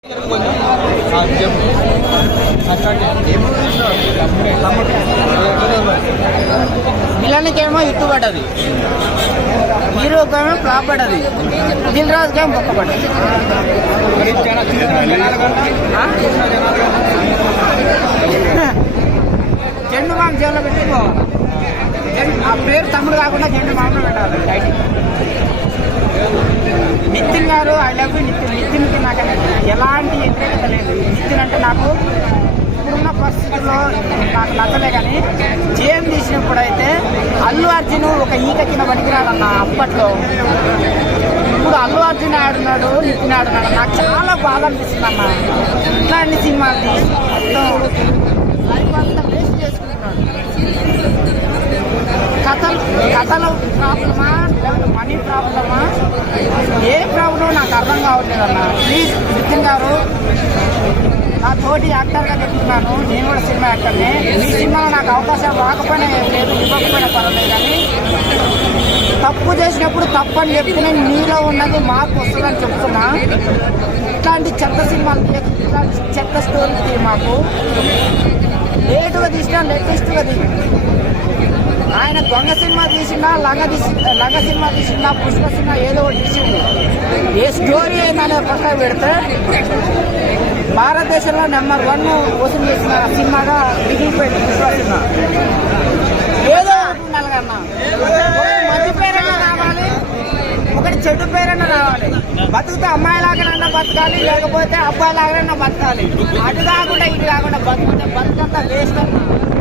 విలన్కేమో ఇట్టు పడ్డది, హీరోకేమో ఫ్లాప్ పడ్డది, దిల్ రాజుకేమో బొక్క పడ్డది. జెండు మామ జైల్లో పెట్టి ఆ పేరు తమ్ముడు కాకుండా జెండు మామలో పెట్టాలి టైటిల్. నితిన్ గారు ఐ లవ్ యూ నితిన్కి నాకు ఎలాంటి వ్యతిరేకత లేదు. నితిన్ అంటే నాకు ఇప్పుడున్న పరిస్థితుల్లో నాకు నచ్చలే, కానీ జేఎం తీసినప్పుడు అయితే అల్లు అర్జున్ ఒక ఈక కింద పనికిరాడన్న అప్పట్లో. ఇప్పుడు అల్లు అర్జున్ ఆడున్నాడు, నితిన్ ఆడున్నాడు, నాకు చాలా బాధ అనిపిస్తుంది అన్న. ఇట్లాంటి సినిమాలు మొత్తం వేస్ట్ చేసుకుంటున్నాడు. కథలు ప్రాబ్లమా లేకపోతే మనీ ప్రాబ్లమా, ఏ ప్రాబ్లం నాకు అర్థం కావట్లేదు అన్న. ప్లీజ్ నితిన్ గారు, నా తోటి యాక్టర్గా చెప్తున్నాను, నేను కూడా సినిమా యాక్టర్ని. మీ సినిమాలో నాకు అవకాశం రాకపోయినా లేదు, ఇవ్వకపోయినా పర్వాలేదు, కానీ తప్పు చేసినప్పుడు తప్పు అని చెప్తేనే మీలో ఉన్నది మార్పు వస్తుందని చెప్తున్నా. ఇట్లాంటి చెత్త సినిమాలు, ఇట్లాంటి చెత్త స్టోరీ మాకు లేటుగా తీసినా లేటెస్ట్గా తీసి, ఆయన దొంగ సినిమా తీసినా, లంగ సినిమా తీసినా, పుష్ప సినిమా ఏదో ఒకటి తీసింది. ఏ స్టోరీ అయిందనే పక్కన పెడితే భారతదేశంలో నెంబర్ 1 వసూలు చేసిన సినిమాగా మిగిలిపోయింది పుష్ప సినిమా. ఏదో ఉండాలి కన్నా, మంచి పేరైనా రావాలి, ఒకటి చెడు పేరైనా రావాలి. బతుకుతే అమ్మాయిలాగానన్నా బతకాలి, లేకపోతే అబ్బాయిలాగానన్నా బతకాలి. అటు కాకుండా ఇటు కాకుండా బతుకంతా వేస్ట్ అన్నా.